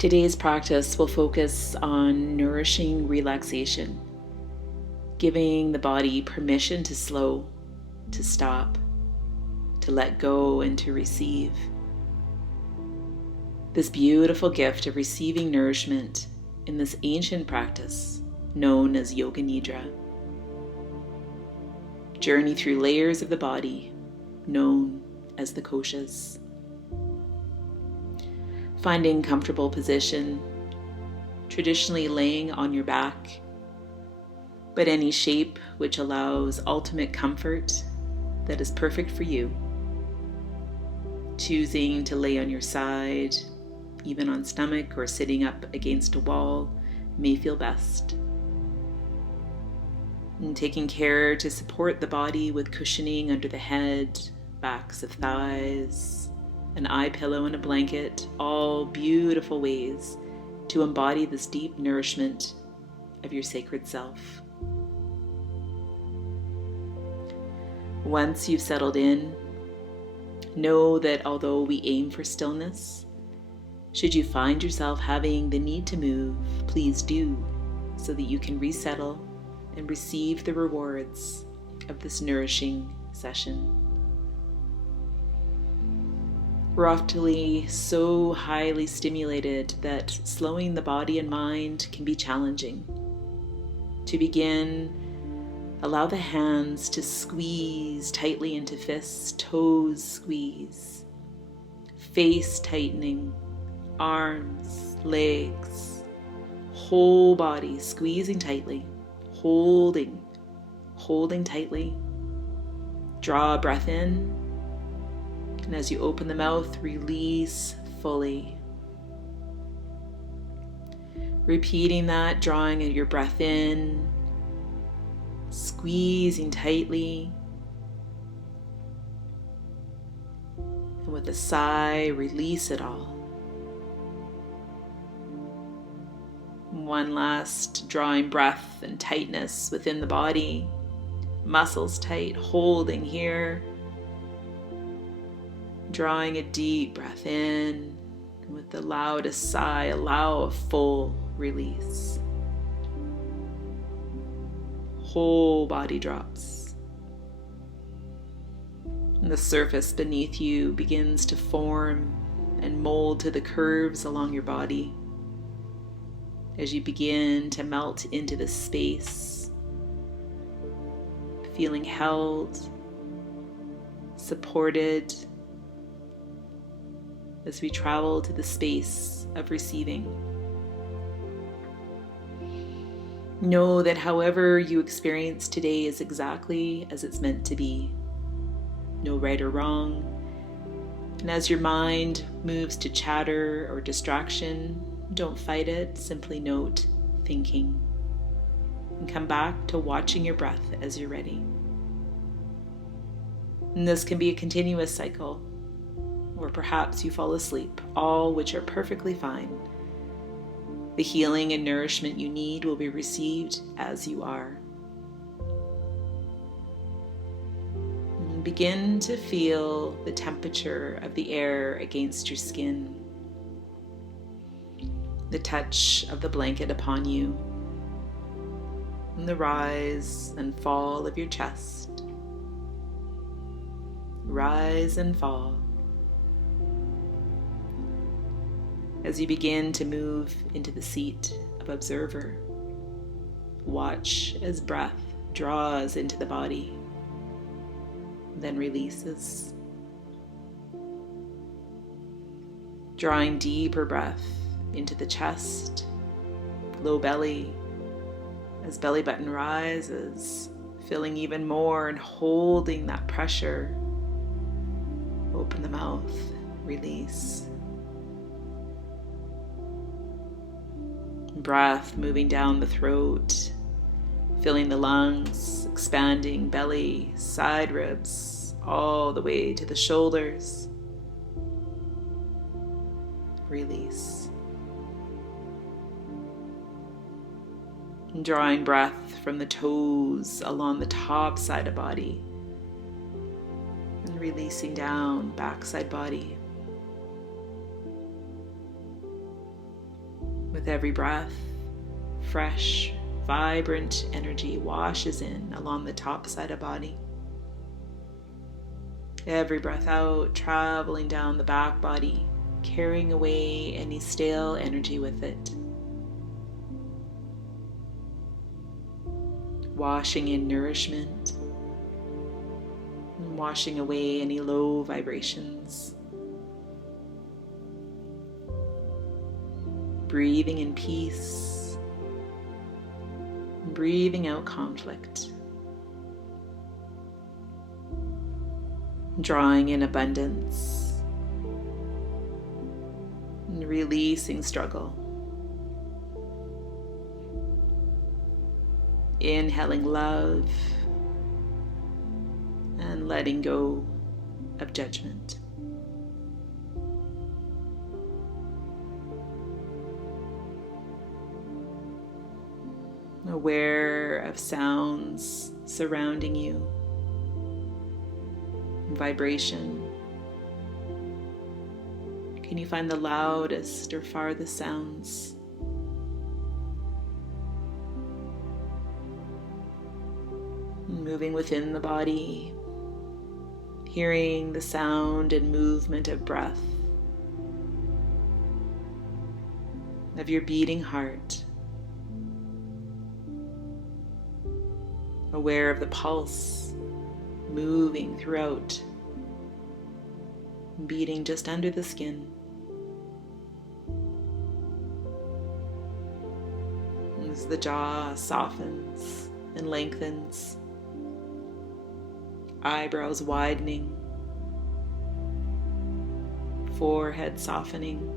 Today's practice will focus on nourishing relaxation, giving the body permission to slow, to stop, to let go, and to receive. This beautiful gift of receiving nourishment in this ancient practice known as Yoga Nidra. Journey through layers of the body known as the koshas. Finding comfortable position, traditionally laying on your back, but any shape which allows ultimate comfort that is perfect for you. Choosing to lay on your side, even on stomach or sitting up against a wall, may feel best. And taking care to support the body with cushioning under the head, backs of thighs, an eye pillow and a blanket, all beautiful ways to embody this deep nourishment of your sacred self. Once you've settled in, know that although we aim for stillness, should you find yourself having the need to move, please do, so that you can resettle and receive the rewards of this nourishing session. We're often so highly stimulated that slowing the body and mind can be challenging. To begin, allow the hands to squeeze tightly into fists, toes squeeze, face tightening, arms, legs, whole body squeezing tightly, holding tightly. Draw a breath in. And as you open the mouth, release fully. Repeating that, drawing your breath in, squeezing tightly. And with a sigh, release it all. One last drawing breath and tightness within the body. Muscles tight, holding here. Drawing a deep breath in, and with the loudest sigh, allow a full release. Whole body drops. And the surface beneath you begins to form and mold to the curves along your body as you begin to melt into the space, feeling held, supported, as we travel to the space of receiving. Know that however you experience today is exactly as it's meant to be. No right or wrong. And as your mind moves to chatter or distraction, don't fight it, simply note thinking. And come back to watching your breath as you're ready. And this can be a continuous cycle, or perhaps you fall asleep, all which are perfectly fine. The healing and nourishment you need will be received as you are. And begin to feel the temperature of the air against your skin, the touch of the blanket upon you, and the rise and fall of your chest. Rise and fall. As you begin to move into the seat of observer, watch as breath draws into the body, then releases. Drawing deeper breath into the chest, low belly, as belly button rises, filling even more and holding that pressure. Open the mouth, release. Breath moving down the throat, filling the lungs, expanding belly, side ribs, all the way to the shoulders. Release. And drawing breath from the toes along the top side of body, and releasing down backside body. With every breath, fresh, vibrant energy washes in along the top side of body. Every breath out, traveling down the back body, carrying away any stale energy with it. Washing in nourishment, and washing away any low vibrations. Breathing in peace, breathing out conflict. Drawing in abundance, and releasing struggle. Inhaling love and letting go of judgment. Aware of sounds surrounding you, vibration. Can you find the loudest or farthest sounds? Moving within the body, hearing the sound and movement of breath, of your beating heart. Aware of the pulse moving throughout, beating just under the skin. As the jaw softens and lengthens, eyebrows widening, forehead softening.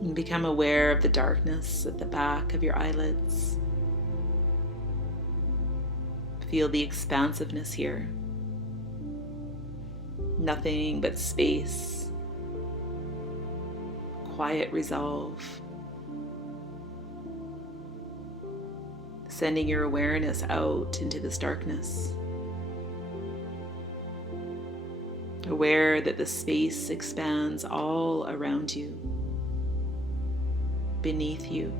And become aware of the darkness at the back of your eyelids. Feel the expansiveness here. Nothing but space, quiet resolve. Sending your awareness out into this darkness. Aware that the space expands all around you, beneath you,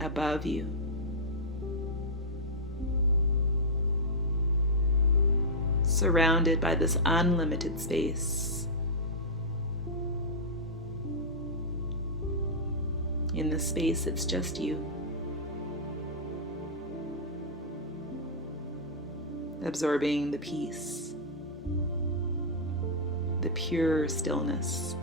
above you. Surrounded by this unlimited space. In this space, it's just you. Absorbing the peace, the pure stillness.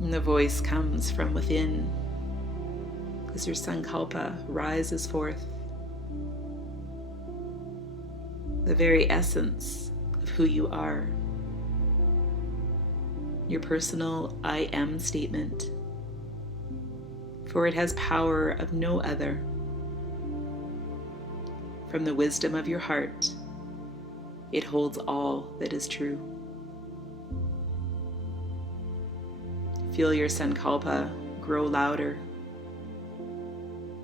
And the voice comes from within as your sankalpa rises forth. The very essence of who you are. Your personal I am statement. For it has power of no other. From the wisdom of your heart, it holds all that is true. Feel your sankalpa grow louder,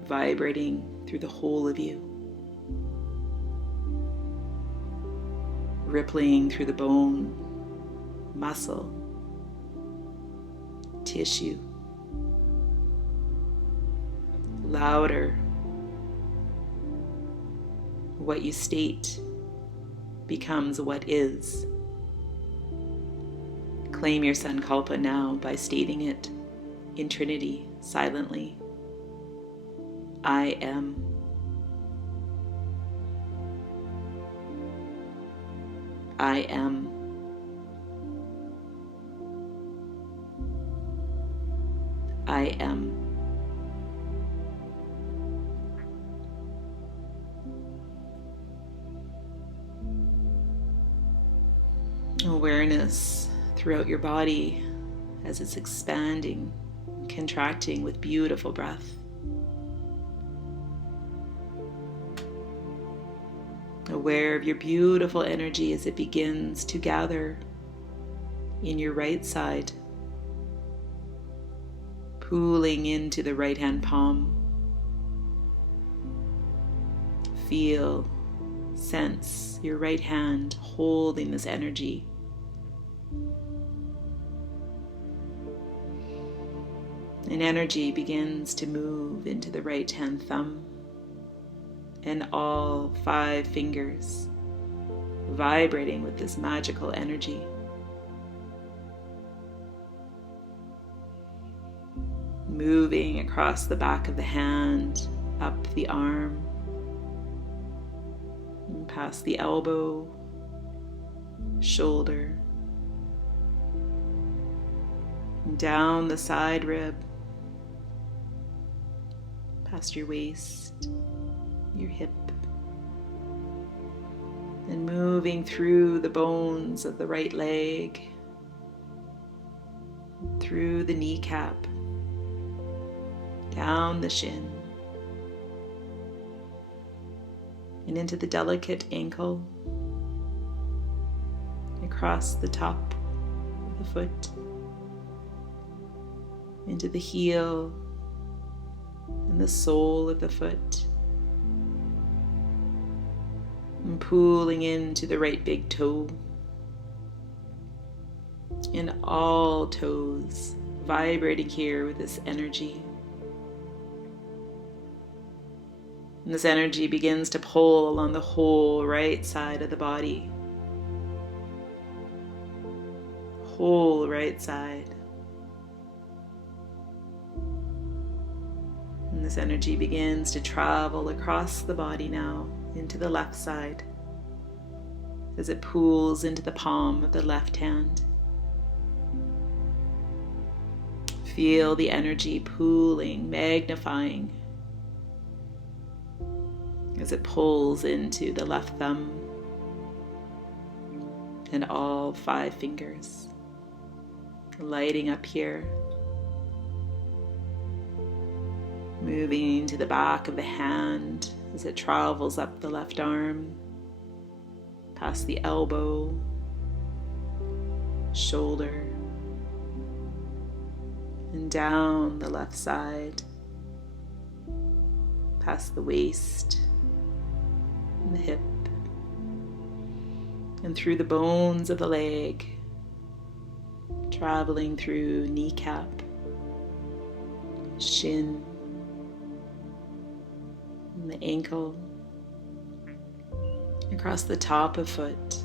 vibrating through the whole of you, rippling through the bone, muscle, tissue, louder. What you state becomes what is. Claim your sankalpa now by stating it in Trinity, silently. I am. I am. I am. Awareness throughout your body as it's expanding, contracting with beautiful breath. Aware of your beautiful energy as it begins to gather in your right side, pooling into the right hand palm, feel, sense your right hand holding this energy. And energy begins to move into the right hand thumb and all 5 fingers, vibrating with this magical energy. Moving across the back of the hand, up the arm, and past the elbow, shoulder, and down the side rib, past your waist, your hip, and moving through the bones of the right leg, through the kneecap, down the shin, and into the delicate ankle, across the top of the foot, into the heel and the sole of the foot, and pulling into the right big toe, and all toes vibrating here with this energy. And this energy begins to pull along the whole right side of the body. Whole right side. And this energy begins to travel across the body now into the left side as it pulls into the palm of the left hand. Feel the energy pooling, magnifying as it pulls into the left thumb and all 5 fingers, lighting up here, moving to the back of the hand as it travels up the left arm, past the elbow, shoulder, and down the left side, past the waist, and the hip, and through the bones of the leg, traveling through kneecap, shin, and the ankle, across the top of foot,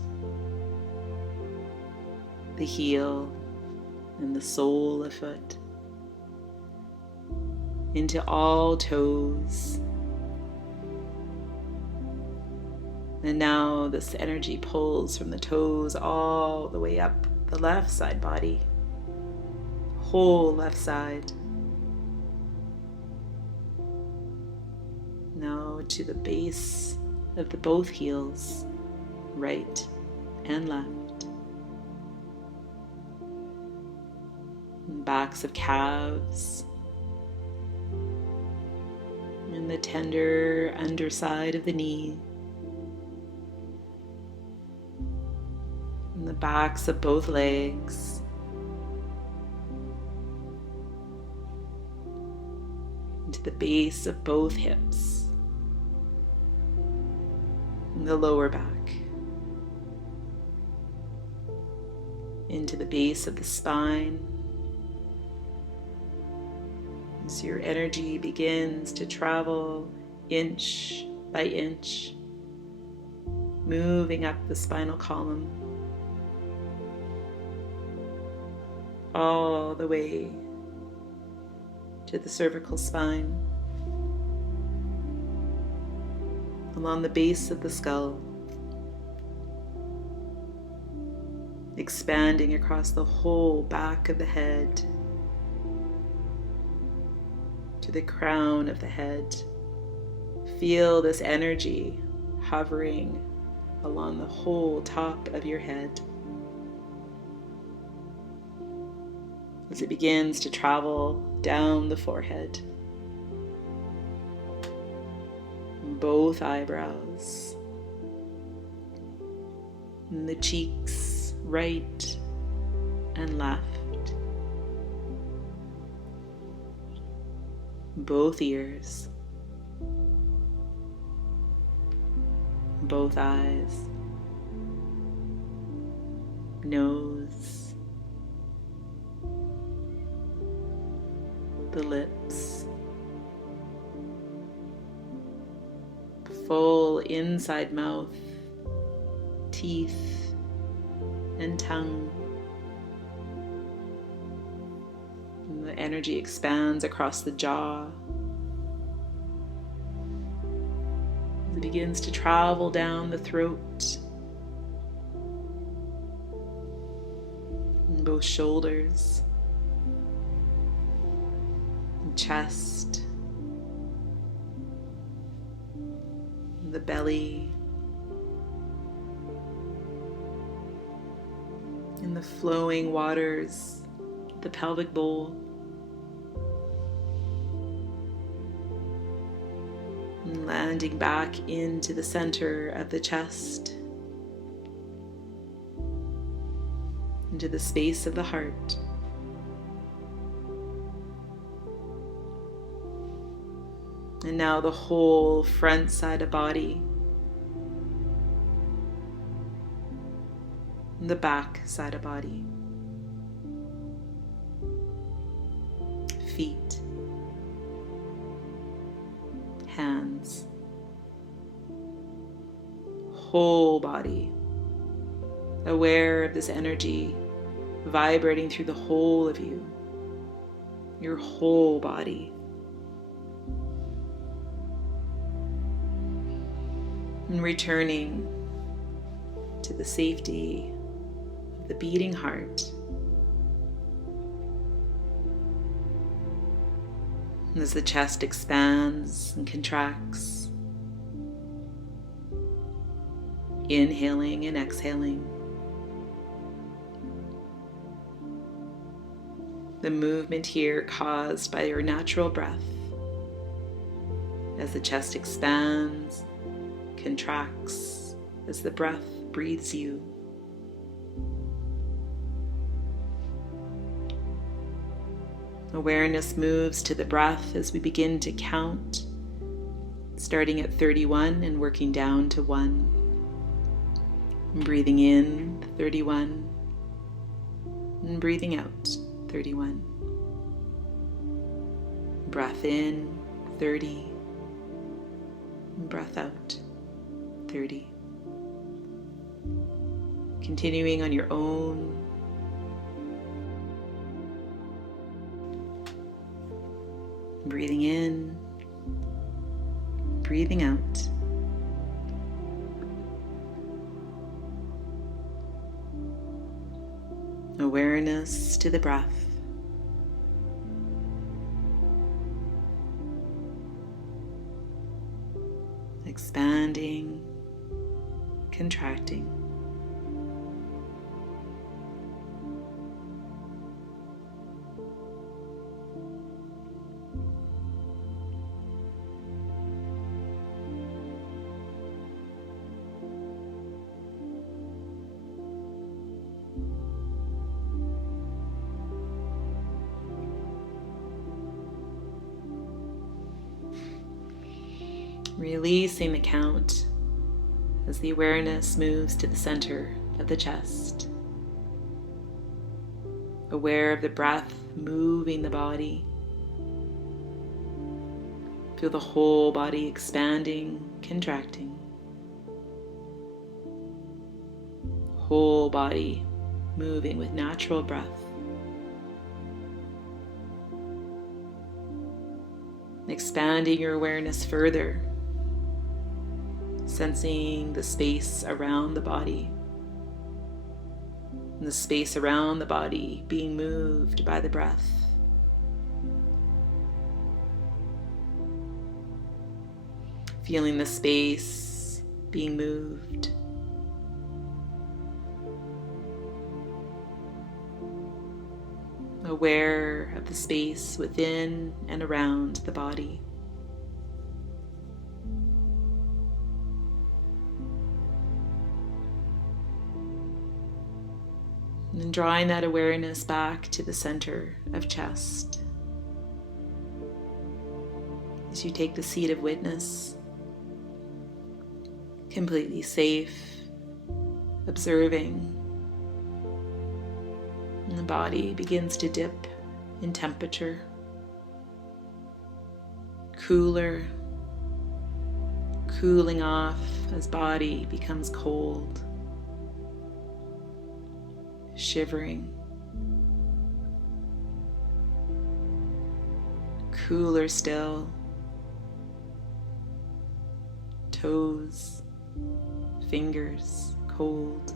the heel, and the sole of foot, into all toes. And now this energy pulls from the toes all the way up the left side body, whole left side. Now to the base of the both heels, right and left. And backs of calves. And the tender underside of the knee. And the backs of both legs. Into the base of both hips. And the lower back. Into the base of the spine. As your energy begins to travel inch by inch, moving up the spinal column, all the way to the cervical spine, along the base of the skull, expanding across the whole back of the head, to the crown of the head. Feel this energy hovering along the whole top of your head as it begins to travel down the forehead, both eyebrows, and the cheeks, right and left, both ears, both eyes, nose, the lips, full inside mouth, teeth, and tongue. And the energy expands across the jaw as it begins to travel down the throat, and both shoulders, and chest, and the belly, and the flowing waters, the pelvic bowl, and landing back into the center of the chest, into the space of the heart. And now the whole front side of body, and the back side of body, feet, hands, whole body, aware of this energy vibrating through the whole of you, your whole body. And returning to the safety of the beating heart. And as the chest expands and contracts, inhaling and exhaling, the movement here caused by your natural breath as the chest expands, contracts, as the breath breathes you. Awareness moves to the breath as we begin to count, starting at 31 and working down to 1. And breathing in, 31, and breathing out, 31. Breath in, 30, and breath out, 30. Continuing on your own. Breathing in, breathing out. Awareness to the breath. Expanding, contracting. Releasing the count as the awareness moves to the center of the chest. Aware of the breath moving the body. Feel the whole body expanding, contracting. Whole body moving with natural breath. Expanding your awareness further, sensing the space around the body, and the space around the body being moved by the breath. Feeling the space being moved. Aware of the space within and around the body. And drawing that awareness back to the center of chest. As you take the seat of witness, completely safe, observing. And the body begins to dip in temperature, cooler, cooling off as body becomes cold, shivering, cooler still, toes, fingers cold.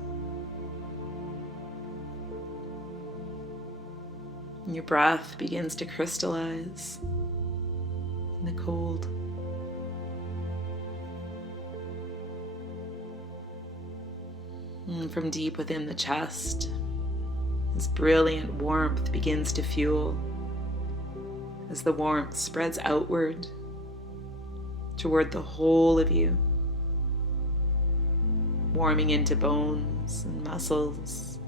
And your breath begins to crystallize in the cold. And from deep within the chest, this brilliant warmth begins to fuel as the warmth spreads outward toward the whole of you, warming into bones and muscles,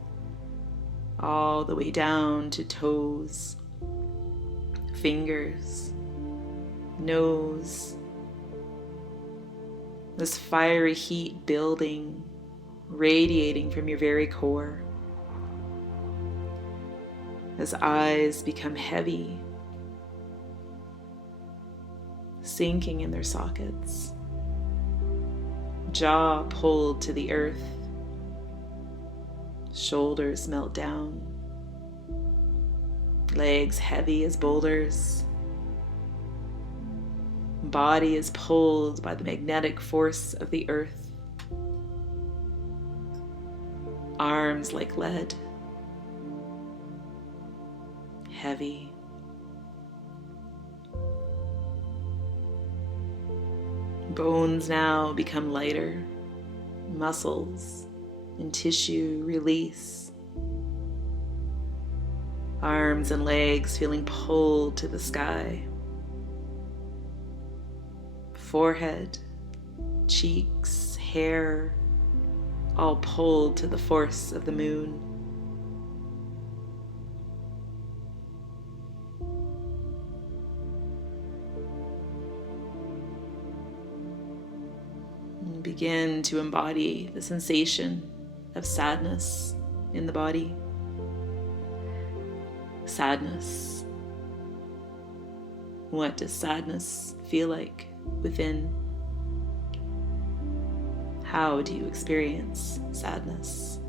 all the way down to toes, fingers, nose. This fiery heat building, radiating from your very core, as eyes become heavy, sinking in their sockets, jaw pulled to the earth, shoulders melt down, legs heavy as boulders, body is pulled by the magnetic force of the earth, arms like lead, heavy. Bones now become lighter, muscles and tissue release, arms and legs feeling pulled to the sky, forehead, cheeks, hair, all pulled to the force of the moon. Begin to embody the sensation of sadness in the body. Sadness. What does sadness feel like within? How do you experience sadness?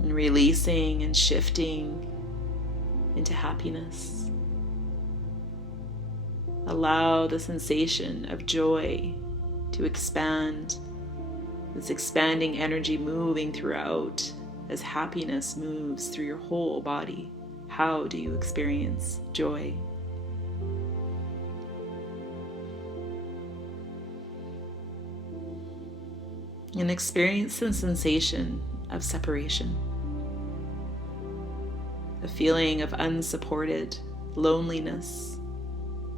And releasing and shifting into happiness. Allow the sensation of joy to expand, this expanding energy moving throughout as happiness moves through your whole body. How do you experience joy? And experience the sensation of separation, a feeling of unsupported loneliness,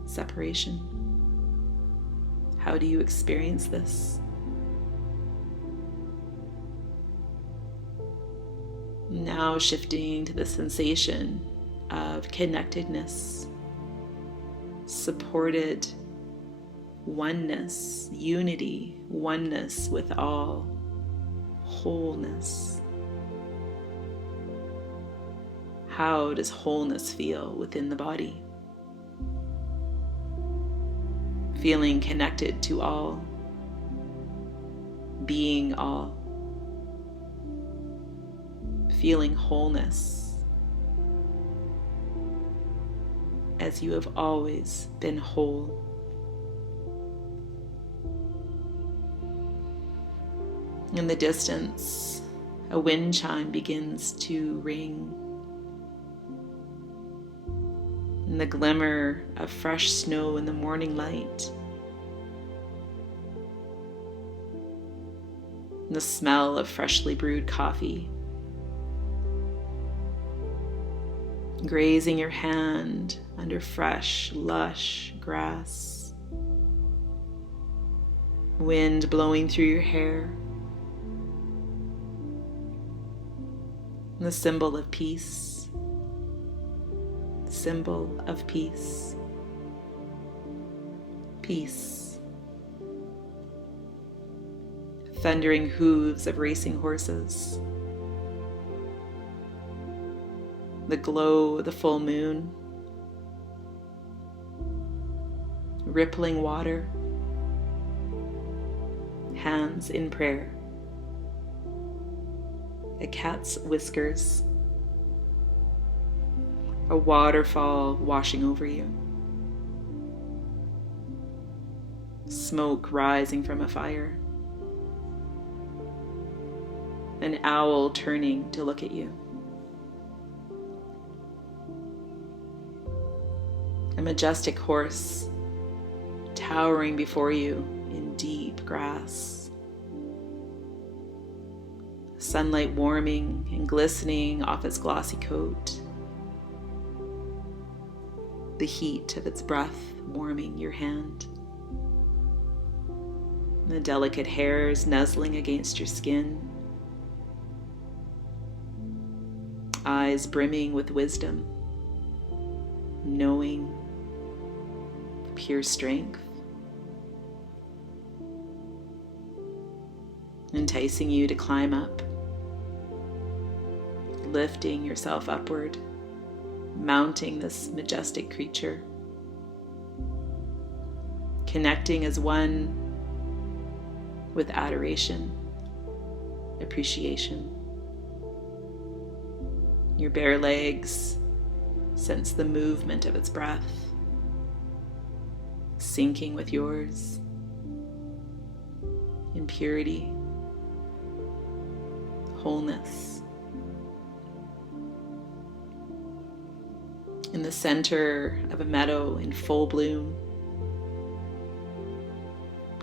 separation. How do you experience this? Now shifting to the sensation of connectedness, supported oneness, unity, oneness with all, wholeness. How does wholeness feel within the body? Feeling connected to all, being all, feeling wholeness as you have always been whole. In the distance, a wind chime begins to ring. And the glimmer of fresh snow in the morning light, and the smell of freshly brewed coffee, grazing your hand under fresh, lush grass, wind blowing through your hair, and the symbol of peace. Symbol of peace. peace. Thundering hooves of racing horses. The glow of the full moon. Rippling water. Hands in prayer. A cat's whiskers. A waterfall washing over you. Smoke rising from a fire. An owl turning to look at you. A majestic horse towering before you in deep grass. Sunlight warming and glistening off its glossy coat. The heat of its breath warming your hand. The delicate hairs nuzzling against your skin. Eyes brimming with wisdom, knowing, pure strength. Enticing you to climb up, lifting yourself upward, mounting this majestic creature, connecting as one with adoration, appreciation. Your bare legs sense the movement of its breath, syncing with yours in purity, wholeness. In the center of a meadow in full bloom,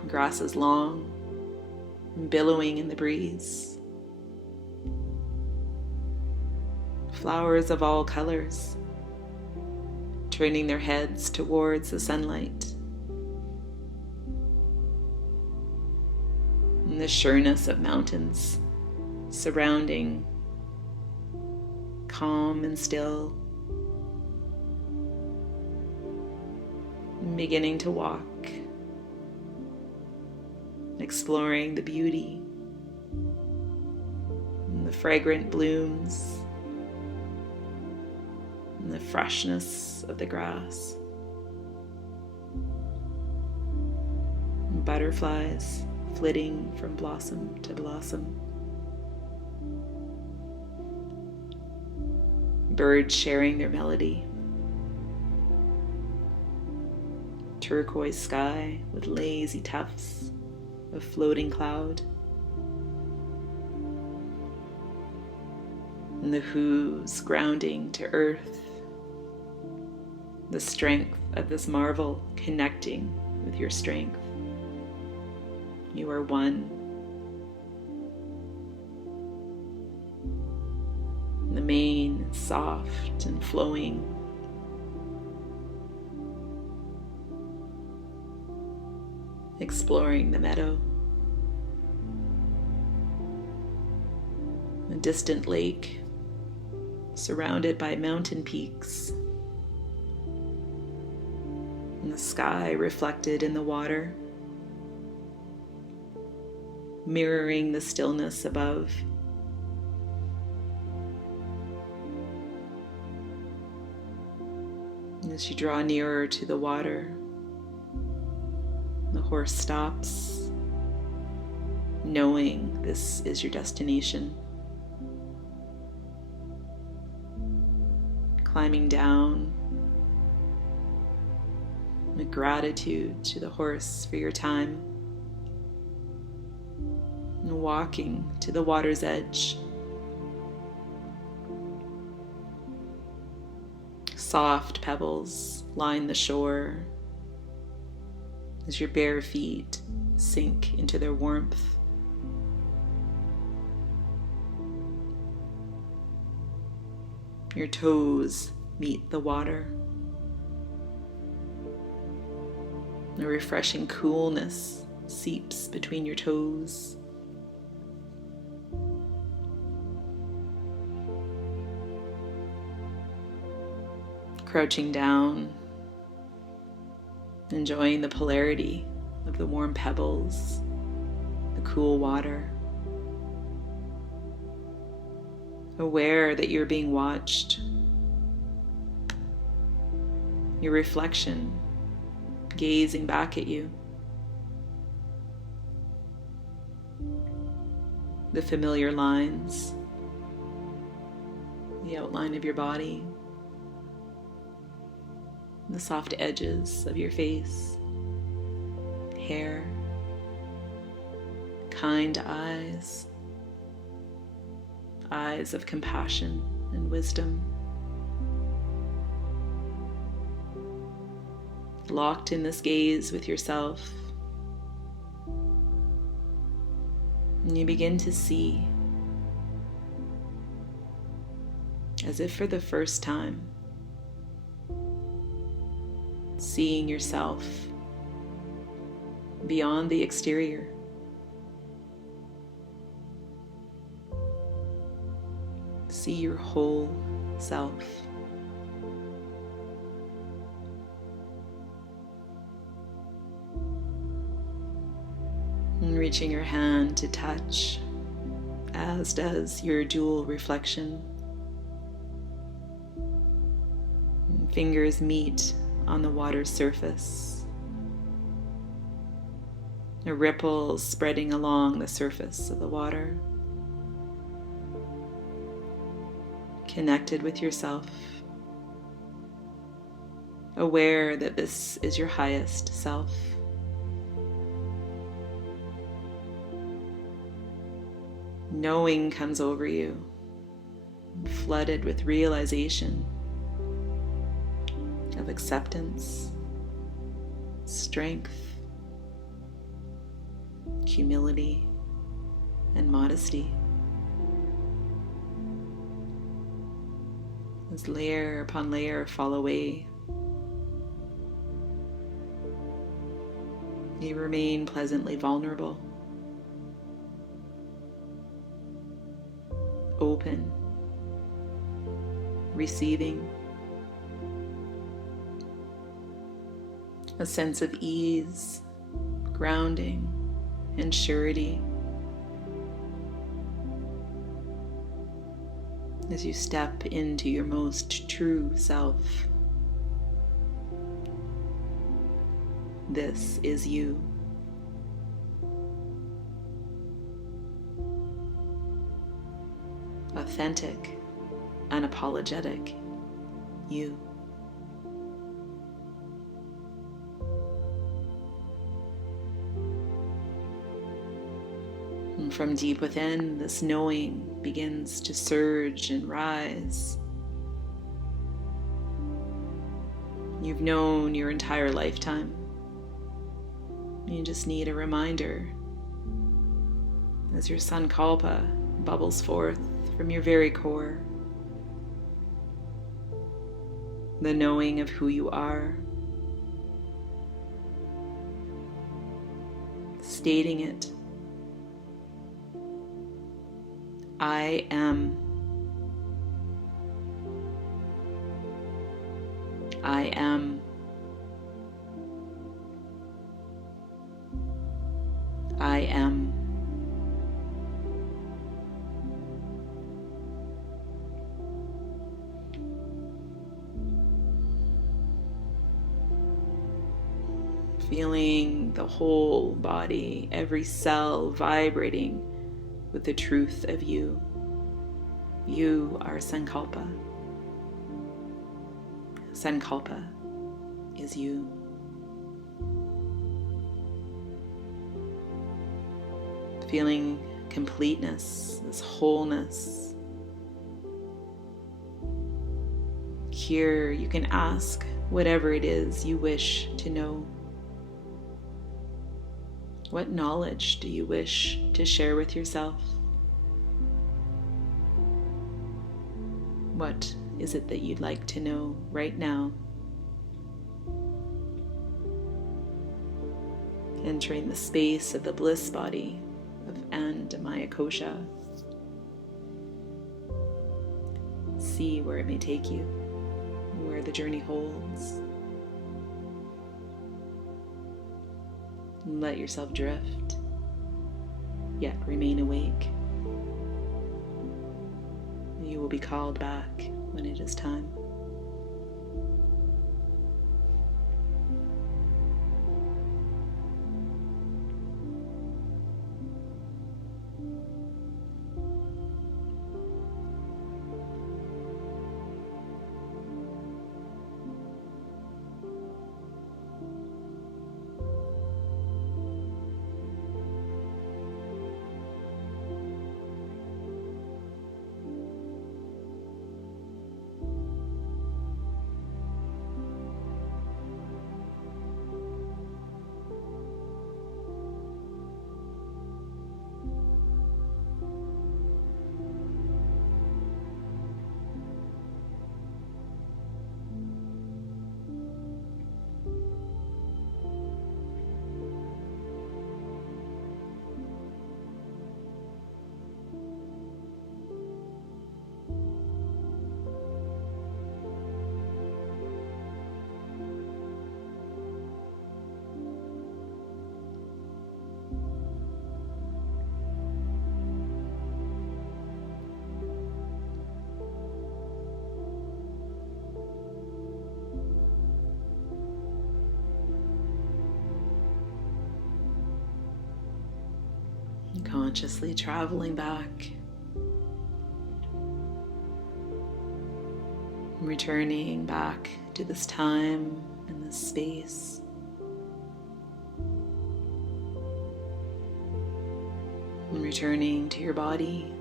grass is long and billowing in the breeze. Flowers of all colors, turning their heads towards the sunlight. And the sureness of mountains surrounding, calm and still. And beginning to walk, exploring the beauty and the fragrant blooms and the freshness of the grass. And butterflies flitting from blossom to blossom. Birds sharing their melody. Turquoise sky with lazy tufts of floating cloud. And the hooves grounding to earth. The strength of this marvel connecting with your strength. You are one. The mane soft and flowing. Exploring the meadow. A distant lake surrounded by mountain peaks. And the sky reflected in the water, mirroring the stillness above. And as you draw nearer to the water, the horse stops, knowing this is your destination. Climbing down, with gratitude to the horse for your time, and walking to the water's edge. Soft pebbles line the shore as your bare feet sink into their warmth. Your toes meet the water. A refreshing coolness seeps between your toes. Crouching down, enjoying the polarity of the warm pebbles, the cool water. Aware that you're being watched. Your reflection gazing back at you. The familiar lines, the outline of your body, the soft edges of your face, hair, kind eyes, eyes of compassion and wisdom. Locked in this gaze with yourself, and you begin to see, as if for the first time, seeing yourself beyond the exterior. See your whole self. And reaching your hand to touch, as does your dual reflection. And fingers meet on the water's surface. A ripple spreading along the surface of the water. Connected with yourself. Aware that this is your highest self. Knowing comes over you, flooded with realization of acceptance, strength, humility, and modesty. As layer upon layer fall away, you remain pleasantly vulnerable, open, receiving, a sense of ease, grounding, and surety as you step into your most true self. This is you. Authentic, unapologetic you. And from deep within, this knowing begins to surge and rise. You've known your entire lifetime. You just need a reminder as your sankalpa bubbles forth from your very core. The knowing of who you are. Stating it. I am. I am. I am. Feeling the whole body, every cell vibrating with the truth of you. You are Sankalpa. Sankalpa is you. Feeling completeness, this wholeness. Here you can ask whatever it is you wish to know. What knowledge do you wish to share with yourself? What is it that you'd like to know right now? Entering the space of the bliss body of Maya Kosha. See where it may take you, where the journey holds. Let yourself drift, yet remain awake. You will be called back when it is time. Consciously traveling back, returning back to this time and this space. And returning to your body.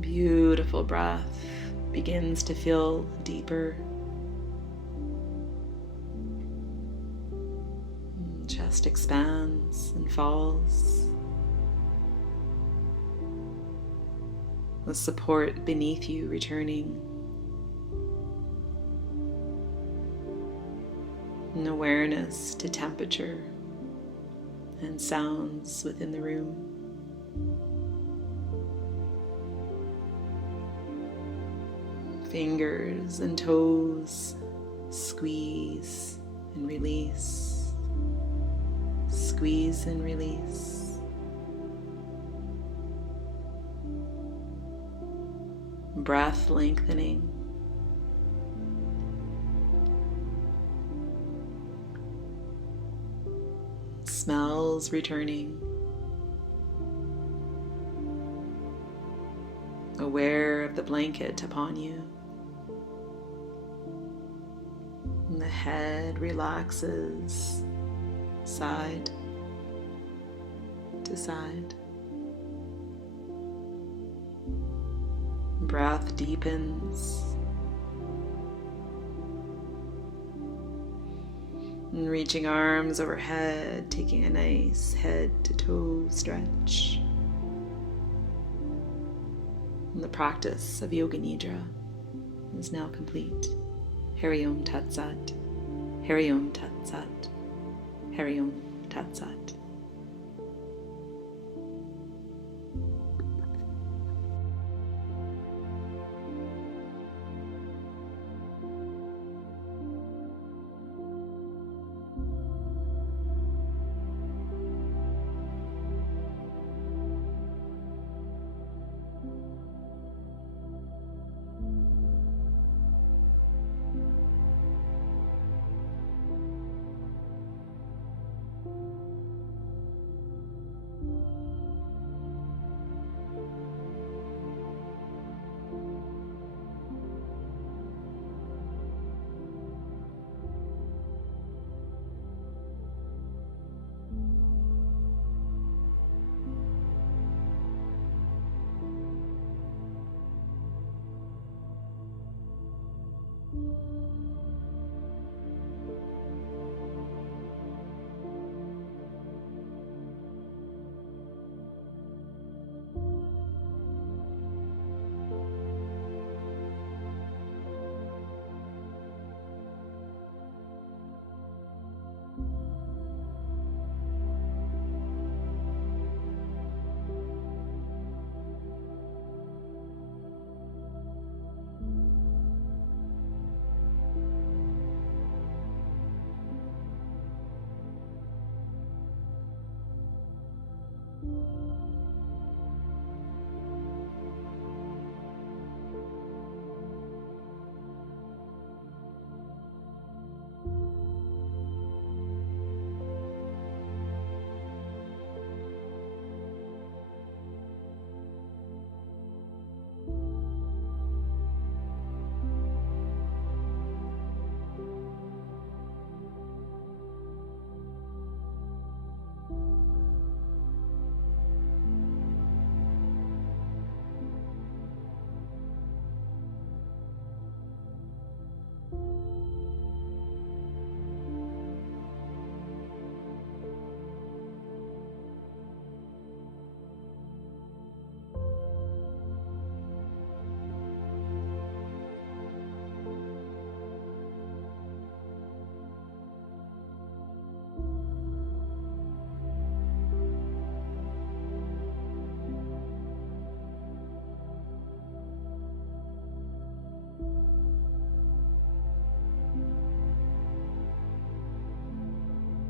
Beautiful breath begins to feel deeper. Chest expands and falls. The support beneath you returning. An awareness to temperature and sounds within the room. Fingers and toes squeeze and release. Squeeze and release. Breath lengthening. Smells returning. Aware of the blanket upon you. And the head relaxes side to side. Breath deepens. And reaching arms overhead, taking a nice head to toe stretch. And the practice of Yoga Nidra is now complete. Hari Om Tat Sat. Hari Om Tat Sat. Hari Om Tat Sat.